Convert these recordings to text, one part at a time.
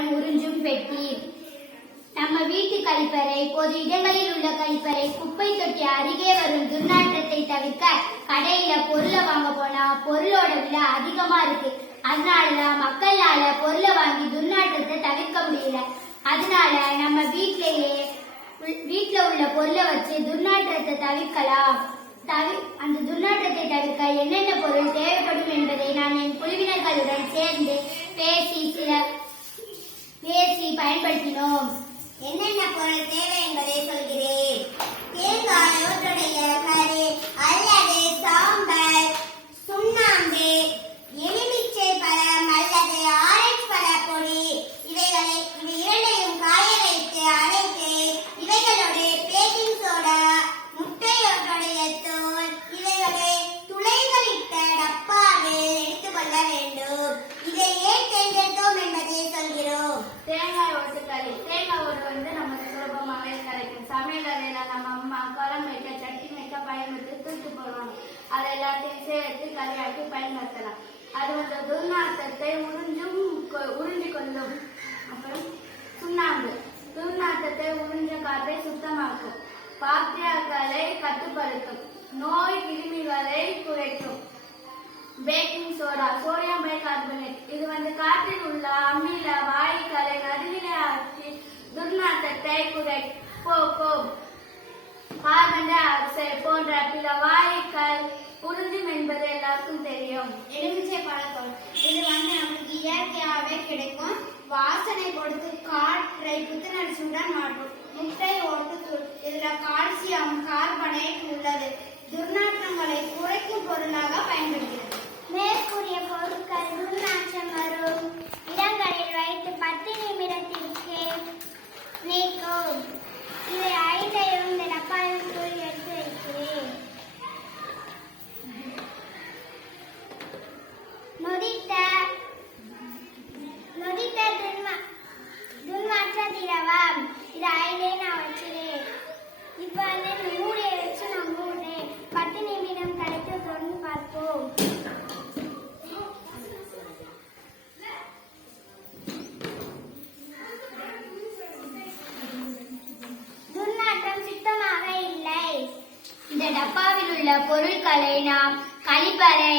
துர்நாற்றம் உறிஞ்சும் பெட்டி. நம்ம வீட்டு கழிப்பறை, பொது இடங்களில் உள்ள கழிப்பறை, குப்பை தொட்டி அருகே வரும் துர்நாற்றத்தை தவிர்க்க கடையில பொருளை வாங்க போனா பொருளோட விலை அதிகமா இருக்கு. அதனாலதான் மக்களால பொருளை வாங்கி துர்நாற்றத்தை தவிர்க்க முடியல. அதனால நம்ம வீட்டுல உள்ள பொருளை வச்சு துர்நாற்றத்தை தவிர்க்கலாம். அந்த துர்நாற்றத்தை தவிர்க்க என்னென்ன பொருள் தேவைப்படும் என்பதை நான் என் குழுவினர்களுடன் சேர்ந்து பேசி பயன்படுத்தினோம். என்னென்ன பொருள் தேவை என்பதை சொல்கிறேன். தேங்காய், ஒட்டுடைய கரு அல்லது சாம்பல், சுண்ணாம்பு, எலுமிச்சை பழம் அல்லது ஆரஞ்சு பழ பொடி, இவை இரண்டையும் காய வைத்து அரைத்து இவைகளோடு பேக்கிங் சோடா, முட்டையோட்டுடைய தோல், இவைகளை துளைகளிட்ட டப்பாவில் எடுத்துக்கொள்ள வேண்டும். இதை ஏன் தேர்ந்தெடுத்தோம் என்பதை சொல்கிறோம். தேங்காய் ஓட்டுக்களி. தேங்காய் ஓட்டு நமக்கு சுலபமாகவே கிடைக்கும். சமையல் அறையில நம்ம அம்மா குழம்பு வைக்க, சட்னி வைக்க பயன்படுத்தி தூக்கி போடுவாங்க. அதை எல்லாத்தையும் சேர்த்து கறியாக்கி பயன்படுத்தலாம். அது துர்நாற்றத்தை உறிஞ்சு கொள்ளும். அப்புறம் சுண்ணாம்பு. துர்நாற்றத்தை உறிஞ்ச காற்றை சுத்தமாக்கும். பாக்டீரியாக்களை கட்டுப்படுத்தும். நோய் கிருமிகளை குறைக்கும். Baking soda, sodium bicarbonate. இது காற்றில் உள்ள அமில வாயுக்களை நடுநிலை ஆக்கி துர்நாற்றத்தை போக்கும். கார்பன் டை ஆக்சைடு போன்ற பிற வாயுக்கள் உறிஞ்சும் என்பது எல்லாருக்கும் தெரியும். எலுமிச்சை பழத்தோல். இது நமக்கு இயற்கையாகவே கிடைக்கும். வாசனை கொடுத்து காற்றை புத்துணர்ச்சியுடன் மாற்றும். முட்டை ஓட்டுத்தூள். இதுல கால்சியம் கார்பனேட் உள்ளது. துர்நாற்றங்களை குறைக்கும் பொருளாக பயன்படுகிறது. மேற்கூறிய பொருட்கள் துர்நாற்றம் வரும் இடங்களில் வைத்து 10 நிமிடத்திற்கு நீக்கும். இவை 5ஐயும் இந்த டப்பாவிற்குள் எடுத்து வைக்கிறேன். நொதித்த துர்நாற்ற திரவம். இது 5ஐ நான் வச்சுறேன். இப்ப மூடியை வச்சு நான் மூடுறேன். 10 நிமிடம் கழித்து தொடர்ந்து பார்ப்போம். இந்த டப்பாவில் உள்ள பொருட்களை நாம் கழிப்பறை,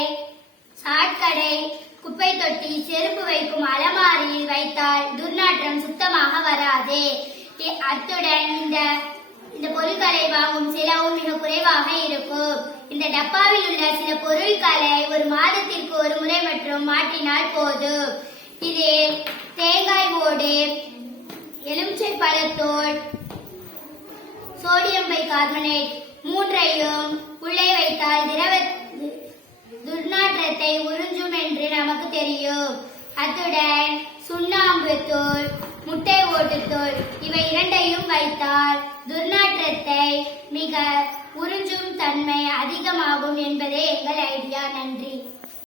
சாக்கடை, குப்பை தொட்டி, செருப்பு வைக்கும் அலமாரியில் வைத்தால் துர்நாற்றம் சுத்தமாக வராது. அத்துடன் இந்த பொருட்களை வாங்கும் செலவும் மிக குறைவாக இருக்கும். இந்த டப்பாவில் உள்ள சில பொருட்களை ஒரு மாதத்திற்கு ஒரு முறை மட்டும் மாற்றினால் போதும். இதில் தேங்காய் ஓடு, எலுமிச்சை பழத்தோல், சோடியம் பைகார்பனேட் 3ஐயும் உள்ளே வைத்தால் துர்நாற்றத்தை உறிஞ்சும் என்று நமக்கு தெரியும். அத்துடன் சுண்ணாம்பு தூள், முட்டை ஓட்டுத்தூள் இவை இரண்டையும் வைத்தால் துர்நாற்றத்தை மிக உறிஞ்சும் தன்மை அதிகமாகும் என்பதே எங்கள் ஐடியா. நன்றி.